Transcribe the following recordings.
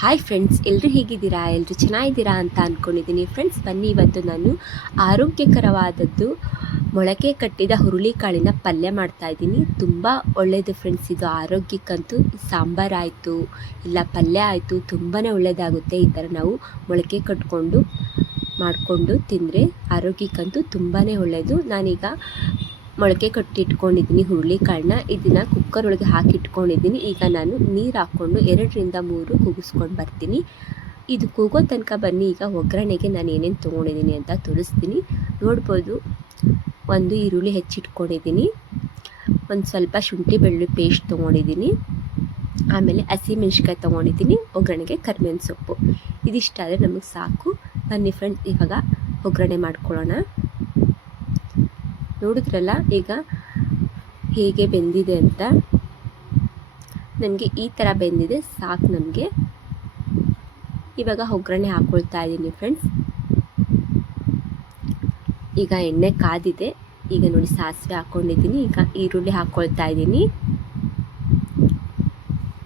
Hi friends, ಎಲ್ಲರೂ ಹೇಗಿದ್ದೀರಾ? ಎಲ್ಲರೂ ಚೆನ್ನಾಗಿದ್ದೀರಾ ಅಂತ ಅಂದ್ಕೊಂಡಿದ್ದೀನಿ. ಫ್ರೆಂಡ್ಸ್, ಬನ್ನಿ ಇವತ್ತು ನಾನು ಆರೋಗ್ಯಕರವಾದದ್ದು ಮೊಳಕೆ ಕಟ್ಟಿದ ಹುರುಳಿಕಾಳಿನ ಪಲ್ಯ ಮಾಡ್ತಾಯಿದ್ದೀನಿ. ತುಂಬ ಒಳ್ಳೆಯದು ಫ್ರೆಂಡ್ಸ್, ಇದು ಆರೋಗ್ಯಕ್ಕಂತೂ. ಸಾಂಬಾರಾಯಿತು ಇಲ್ಲ ಪಲ್ಯ ಆಯಿತು ತುಂಬಾ ಒಳ್ಳೆಯದಾಗುತ್ತೆ. ಈ ಥರ ನಾವು ಮೊಳಕೆ ಕಟ್ಕೊಂಡು ಮಾಡಿಕೊಂಡು ತಿಂದರೆ ಆರೋಗ್ಯಕ್ಕಂತೂ ತುಂಬಾ ಒಳ್ಳೆಯದು. ನಾನೀಗ ಮೊಳಕೆ ಕಟ್ಟಿಟ್ಕೊಂಡಿದ್ದೀನಿ ಹುರುಳಿಕಾಳನ್ನ. ಇದನ್ನು ಕುಕ್ಕರ್ ಒಳಗೆ ಹಾಕಿಟ್ಕೊಂಡಿದ್ದೀನಿ. ಈಗ ನಾನು ನೀರು ಹಾಕ್ಕೊಂಡು 2-3 ಕೂಗಿಸ್ಕೊಂಡು ಬರ್ತೀನಿ. ಇದು ಕೂಗೋ ತನಕ ಬನ್ನಿ. ಈಗ ಒಗ್ಗರಣೆಗೆ ನಾನು ಏನೇನು ತೊಗೊಂಡಿದ್ದೀನಿ ಅಂತ ತೋರಿಸ್ತೀನಿ. ನೋಡ್ಬೋದು, ಒಂದು ಈರುಳ್ಳಿ ಹೆಚ್ಚಿಟ್ಕೊಂಡಿದ್ದೀನಿ, ಒಂದು ಸ್ವಲ್ಪ ಶುಂಠಿ ಬೆಳ್ಳುಳ್ಳಿ ಪೇಸ್ಟ್ ತೊಗೊಂಡಿದ್ದೀನಿ, ಆಮೇಲೆ ಹಸಿಮೆಣ್ಸಿಕಾಯಿ ತೊಗೊಂಡಿದ್ದೀನಿ, ಒಗ್ಗರಣೆಗೆ ಕರಿಬೇವಿನ ಸೊಪ್ಪು. ಇದಿಷ್ಟಾದರೆ ನಮಗೆ ಸಾಕು. ಬನ್ನಿ ಫ್ರೆಂಡ್ಸ್, ಇವಾಗ ಒಗ್ಗರಣೆ ಮಾಡ್ಕೊಳ್ಳೋಣ. ನೋಡಿದ್ರಲ್ಲ ಈಗ ಹೇಗೆ ಬೆಂದಿದೆ ಅಂತ. ನನಗೆ ಈ ಥರ ಬೆಂದಿದೆ ಸಾಕು ನಮಗೆ. ಇವಾಗ ಒಗ್ಗರಣೆ ಹಾಕ್ಕೊಳ್ತಾ ಇದ್ದೀನಿ ಫ್ರೆಂಡ್ಸ್. ಈಗ ಎಣ್ಣೆ ಕಾದಿದೆ. ಈಗ ನೋಡಿ ಸಾಸಿವೆ ಹಾಕ್ಕೊಂಡಿದ್ದೀನಿ. ಈಗ ಈರುಳ್ಳಿ ಹಾಕ್ಕೊಳ್ತಾ ಇದ್ದೀನಿ.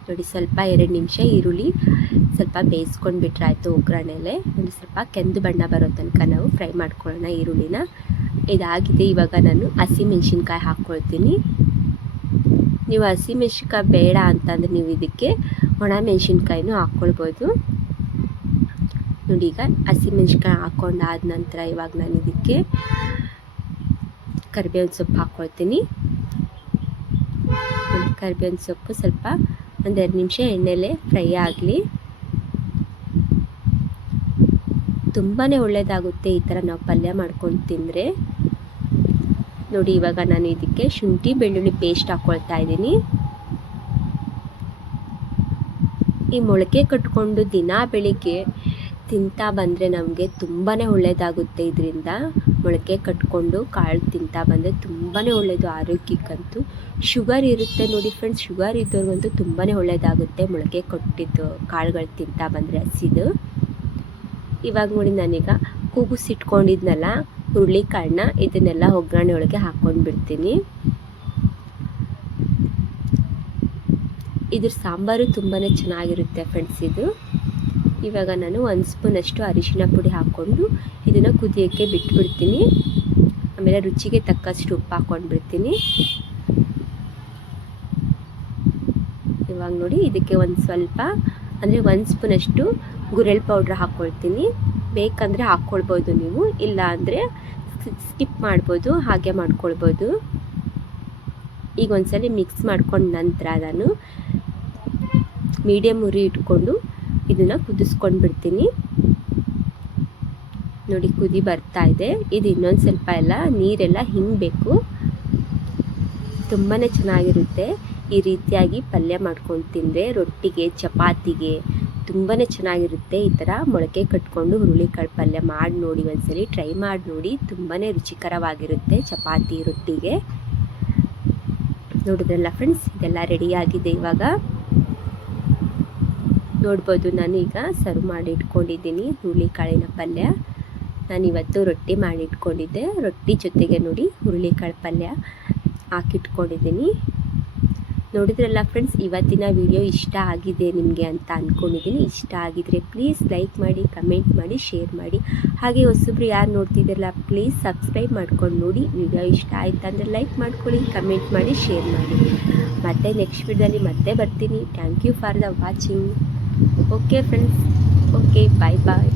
ನೋಡಿ, ಸ್ವಲ್ಪ 2 ನಿಮಿಷ ಈರುಳ್ಳಿ ಸ್ವಲ್ಪ ಬೇಯಿಸ್ಕೊಂಡು ಬಿಟ್ರೆ ಆಯಿತು. ಒಗ್ಗರಣೆಲೆ ನೋಡಿ ಸ್ವಲ್ಪ ಕೆಂದು ಬಣ್ಣ ಬರೋ ತನಕ ನಾವು ಫ್ರೈ ಮಾಡ್ಕೊಳ್ಳೋಣ ಈರುಳ್ಳಿನ. ಇದಾಗಿದೆ. ಇವಾಗ ನಾನು ಹಸಿಮೆಣ್ಸಿನ್ಕಾಯಿ ಹಾಕ್ಕೊಳ್ತೀನಿ. ನೀವು ಹಸಿಮೆಣ್ಸಿನ್ಕಾಯಿ ಬೇಡ ಅಂತಂದರೆ ನೀವು ಇದಕ್ಕೆ ಒಣ ಮೆಣಸಿನ್ಕಾಯಿನೂ ಹಾಕ್ಕೊಳ್ಬೋದು. ನೋಡಿ, ಈಗ ಹಸಿಮೆಣ್ಸಿನ್ಕಾಯಿ ಹಾಕ್ಕೊಂಡಾದ ನಂತರ ಇವಾಗ ನಾನು ಇದಕ್ಕೆ ಕರಿಬೇವಿನ ಸೊಪ್ಪು ಹಾಕ್ಕೊಳ್ತೀನಿ. ಕರಿಬೇವಿನ ಸೊಪ್ಪು ಸ್ವಲ್ಪ 1-2 ನಿಮಿಷ ಎಣ್ಣೆಲೆ ಫ್ರೈ ಆಗಲಿ. ತುಂಬಾ ಒಳ್ಳೆಯದಾಗುತ್ತೆ ಈ ಥರ ನಾವು ಪಲ್ಯ ಮಾಡ್ಕೊಂಡು ತಿಂದರೆ. ನೋಡಿ, ಇವಾಗ ನಾನು ಇದಕ್ಕೆ ಶುಂಠಿ ಬೆಳ್ಳುಳ್ಳಿ ಪೇಸ್ಟ್ ಹಾಕ್ಕೊಳ್ತಾ ಇದ್ದೀನಿ. ಈ ಮೊಳಕೆ ಕಟ್ಕೊಂಡು ದಿನ ಬೆಳಿಗ್ಗೆ ತಿಂತಾ ಬಂದರೆ ನಮಗೆ ತುಂಬಾ ಒಳ್ಳೆಯದಾಗುತ್ತೆ. ಇದರಿಂದ ಮೊಳಕೆ ಕಟ್ಕೊಂಡು ಕಾಳು ತಿಂತಾ ಬಂದರೆ ತುಂಬಾ ಒಳ್ಳೆಯದು ಆರೋಗ್ಯಕ್ಕಂತೂ. ಶುಗರ್ ಇರುತ್ತೆ ನೋಡಿ ಫ್ರೆಂಡ್ಸ್, ಶುಗರ್ ಇದ್ದವ್ರಿಗಂತೂ ತುಂಬಾ ಒಳ್ಳೆಯದಾಗುತ್ತೆ ಮೊಳಕೆ ಕೊಟ್ಟಿದ್ದು ಕಾಳುಗಳು ತಿಂತಾ ಬಂದರೆ ಹಸಿದು. ಇವಾಗ ನೋಡಿ, ನಾನೀಗ ಕೂಗಿಸಿಟ್ಕೊಂಡಿದ್ನಲ್ಲ ಹುರುಳಿಕಾಳನ್ನ, ಇದನ್ನೆಲ್ಲ ಒಗ್ಗರಣೆ ಒಳಗೆ ಹಾಕ್ಕೊಂಡು ಬಿಡ್ತೀನಿ. ಇದ್ರ ಸಾಂಬಾರು ತುಂಬಾ ಚೆನ್ನಾಗಿರುತ್ತೆ ಫ್ರೆಂಡ್ಸ್ ಇದು. ಇವಾಗ ನಾನು 1 ಸ್ಪೂನಷ್ಟು ಅರಿಶಿನ ಪುಡಿ ಹಾಕ್ಕೊಂಡು ಇದನ್ನು ಕುದಿಯೋಕ್ಕೆ ಬಿಟ್ಬಿಡ್ತೀನಿ. ಆಮೇಲೆ ರುಚಿಗೆ ತಕ್ಕಷ್ಟು ಉಪ್ಪು ಹಾಕ್ಕೊಂಡು ಬಿಡ್ತೀನಿ. ಇವಾಗ ನೋಡಿ, ಇದಕ್ಕೆ ಒಂದು ಸ್ವಲ್ಪ ಅಂದರೆ 1 ಸ್ಪೂನಷ್ಟು ಗುರೆಳ್ ಪೌಡ್ರ್ ಹಾಕ್ಕೊಳ್ತೀನಿ. ಬೇಕಂದರೆ ಹಾಕ್ಕೊಳ್ಬೋದು ನೀವು, ಇಲ್ಲ ಅಂದರೆ ಸ್ಕಿಪ್ ಮಾಡ್ಬೋದು, ಹಾಗೆ ಮಾಡ್ಕೊಳ್ಬೋದು. ಈಗ ಒಂದ್ಸಲ ಮಿಕ್ಸ್ ಮಾಡ್ಕೊಂಡು ನಂತರ ನಾನು ಮೀಡಿಯಮ್ ಉರಿ ಇಟ್ಕೊಂಡು ಇದನ್ನು ಕುದಿಸ್ಕೊಂಡು ಬಿಡ್ತೀನಿ. ನೋಡಿ, ಕುದಿ ಬರ್ತಾ ಇದೆ. ಇದು ಇನ್ನೊಂದು ಸ್ವಲ್ಪ ಎಲ್ಲ ನೀರೆಲ್ಲ ಹಿಂಗಬೇಕು. ತುಂಬಾ ಚೆನ್ನಾಗಿರುತ್ತೆ ಈ ರೀತಿಯಾಗಿ ಪಲ್ಯ ಮಾಡ್ಕೊಂಡು ತಿಂದರೆ. ರೊಟ್ಟಿಗೆ, ಚಪಾತಿಗೆ ತುಂಬಾ ಚೆನ್ನಾಗಿರುತ್ತೆ. ಈ ಥರ ಮೊಳಕೆ ಕಟ್ಕೊಂಡು ಹುರುಳಿಕಾಳು ಪಲ್ಯ ಮಾಡಿ ನೋಡಿ, ಒಂದ್ಸಲಿ ಟ್ರೈ ಮಾಡಿ ನೋಡಿ. ತುಂಬಾ ರುಚಿಕರವಾಗಿರುತ್ತೆ ಚಪಾತಿ, ರೊಟ್ಟಿಗೆ. ನೋಡಿದ್ರಲ್ಲ ಫ್ರೆಂಡ್ಸ್, ಇದೆಲ್ಲ ರೆಡಿಯಾಗಿದೆ. ಇವಾಗ ನೋಡ್ಬೋದು, ನಾನು ಈಗ ಸರ್ವ್ ಮಾಡಿ ಇಟ್ಕೊಂಡಿದ್ದೀನಿ ಹುರುಳಿಕಾಳಿನ ಪಲ್ಯ. ನಾನಿವತ್ತು ರೊಟ್ಟಿ ಮಾಡಿ ಇಟ್ಕೊಂಡಿದ್ದೆ. ರೊಟ್ಟಿ ಜೊತೆಗೆ ನೋಡಿ ಹುರುಳಿಕಾಳು ಪಲ್ಯ ಹಾಕಿಟ್ಕೊಂಡಿದ್ದೀನಿ. ನೋಡಿದ್ರಲ್ಲ ಫ್ರೆಂಡ್ಸ್, ಇವತ್ತಿನ ವಿಡಿಯೋ ಇಷ್ಟ ಆಗಿದೆ ನಿಮಗೆ ಅಂತ ಅಂದ್ಕೊಂಡಿದ್ದೀನಿ. ಇಷ್ಟ ಆಗಿದರೆ ಪ್ಲೀಸ್ ಲೈಕ್ ಮಾಡಿ, ಕಮೆಂಟ್ ಮಾಡಿ, ಶೇರ್ ಮಾಡಿ. ಹಾಗೆ ಹೊಸಬ್ರು ಯಾರು ನೋಡ್ತಿದ್ದೀರಲ್ಲ ಪ್ಲೀಸ್ ಸಬ್ಸ್ಕ್ರೈಬ್ ಮಾಡ್ಕೊಂಡು ನೋಡಿ. ವಿಡಿಯೋ ಇಷ್ಟ ಆಯ್ತು ಅಂದರೆ ಲೈಕ್ ಮಾಡ್ಕೊಳ್ಳಿ, ಕಮೆಂಟ್ ಮಾಡಿ, ಶೇರ್ ಮಾಡಿ. ಮತ್ತೆ ನೆಕ್ಸ್ಟ್ ವಿಡಿಯೋದಲ್ಲಿ ಮತ್ತೆ ಬರ್ತೀನಿ. Thank you for the watching. Okay friends, okay, bye bye.